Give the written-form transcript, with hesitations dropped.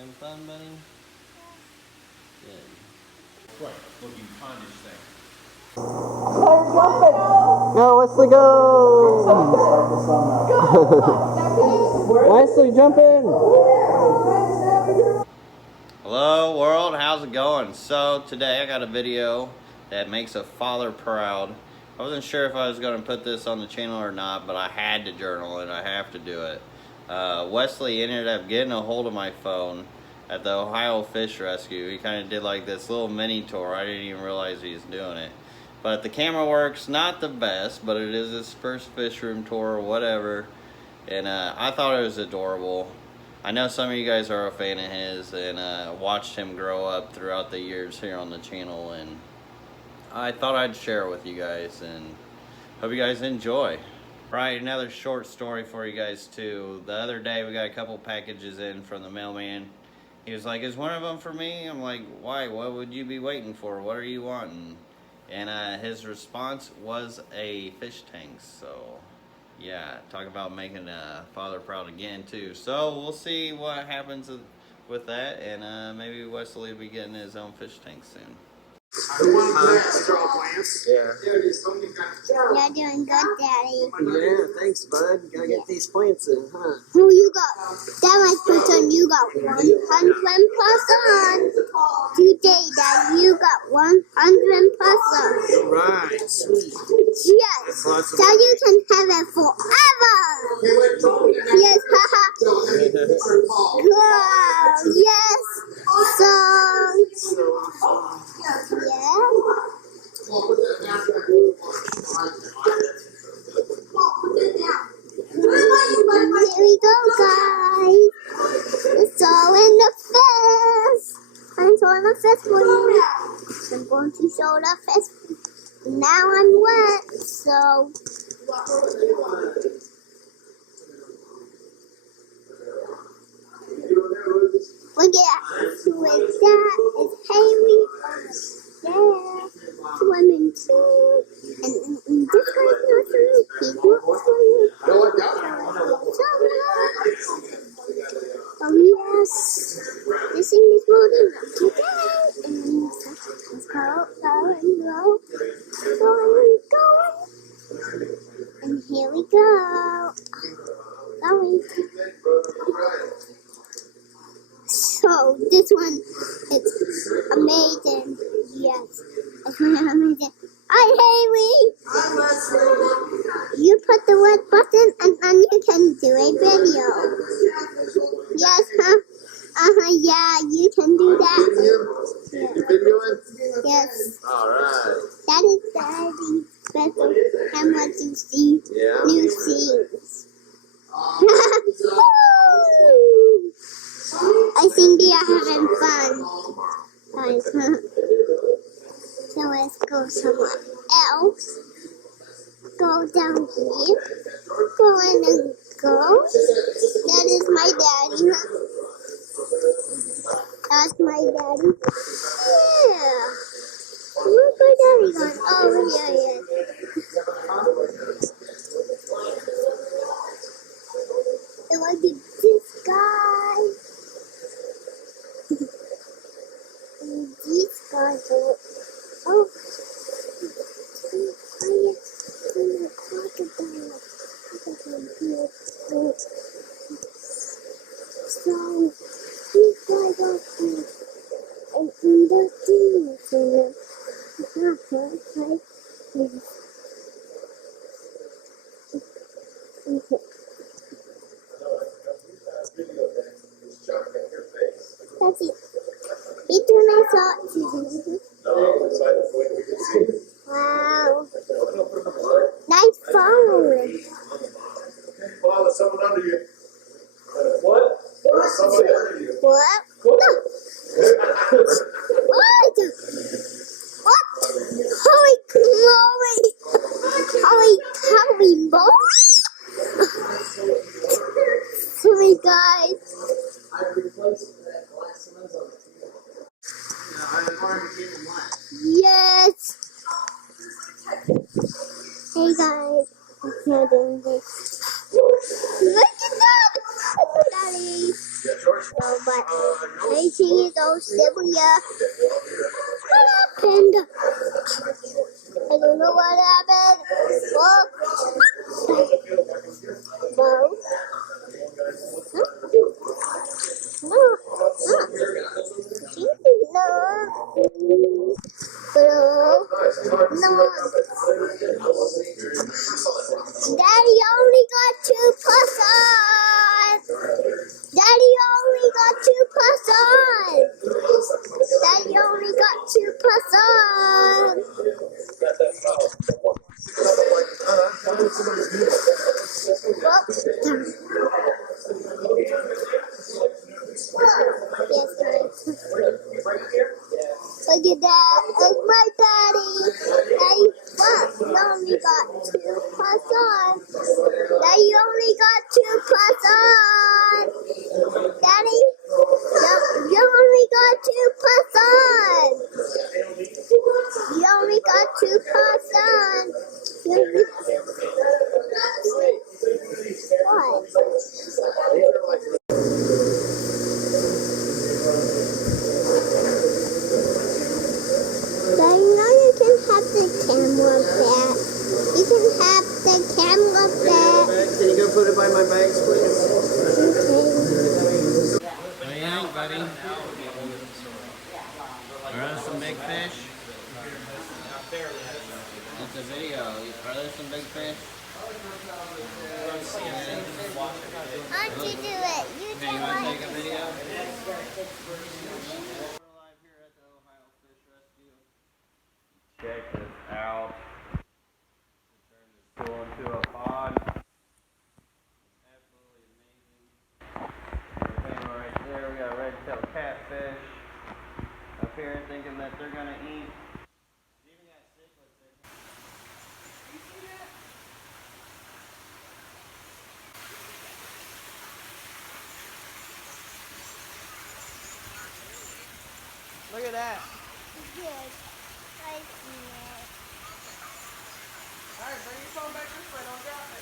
Having fun, buddy? Good. What? Looking punish thing. Go, Wesley, go! Wesley, jump in! Hello, world. How's it going? So, today I got a video that makes a father proud. I wasn't sure if I was going to put this on the channel or not, but I had to journal it. I have to do it. Wesley ended up getting a hold of my phone at the Ohio Fish Rescue. He kind of did like this little mini tour. I didn't even realize he was doing it. But the camera works not the best, but it is his first fish room tour or whatever. And I thought it was adorable. I know some of you guys are a fan of his and watched him grow up throughout the years here on the channel. And I thought I'd share it with you guys and hope you guys enjoy. Right, another short story for you guys too. The other day we got a couple packages in from the mailman. He was like, is one of them for me? I'm like, why? What would you be waiting for? What are you wanting? And his response was a fish tank. So yeah, talk about making a father proud again too. So we'll see what happens with that, and maybe Wesley will be getting his own fish tank soon. Yeah. You're doing good, Daddy. Yeah, thanks, bud. Gotta get these plants in, huh? Who you got? That was person you got 100% today, Daddy. You got 100%. Alright, sweet. Yes. So you can have it forever. Yes, haha. Wow. Yes. So. Yeah. Here we go, guys. It's all in the fish. I'm showing the fish for you. I'm going to show the fish. Now I'm wet, so. Look at that. Who is that? It's Haley. Yeah. Swimming too. And this guy's not swimming. He's not swimming. Oh, yes. This thing is moving up today. And let's go, and go. And here we go. Going. So this one, it's amazing. Yes, it's amazing. Hi, Haley. You put the red button and then you can do a video. Yes, huh? Yeah, you can do that. You videoing? Yes. Alright. That is Daddy's special camera to see new scenes. I think they are having fun. So let's go somewhere else. Go down here. Go and then go. That is my daddy. That's my daddy. Yeah. Where's my daddy going? Over here, yeah. And look at this guy. And these guys are, oh, quiet in the crocodile. So, these guys are here. And the things in it. It's not good, right? That's it. He's doing my socks. Wow. Nice phone. Well, there's someone under you. What? There's somebody under you. What? No. What? What? Holy moly. Holy cowy moly. Sorry, guys. I replaced that glass lens on the TV. Yes. Hey guys, I'm doing this. Look at that! Daddy. Yeah, George. No, but 18 years old, Sylvia. What happened? I don't know what happened. Well, no. No. No. No. Daddy only got 2 plus on. Daddy only got 2 plus on. Daddy only got 2 plus on. Well, yes, guys. Look at that. That's my daddy. Daddy, what? You only got 2 plus on. Daddy only got 2 plus on. Daddy, you only got 2 plus on. You only got 2 plus on. What? But you know you can have the camera back. You can have the camera back. Can you go put it by my bags, please? Okay. What do you think, buddy? Are those some big fish? It's a video. Are those some big fish? Why don't you do it? You do Hey, you want to take a it. video? We're live here at the Ohio Fish Rescue. Check this out. Turn this tool into a pod. Absolutely amazing. Everything right there. We got red-tailed catfish up here thinking that they're gonna eat. We even got cichlids there. You see that? Look at that. Yes, I see it. Alright, bring your phone back this way, don't drop it.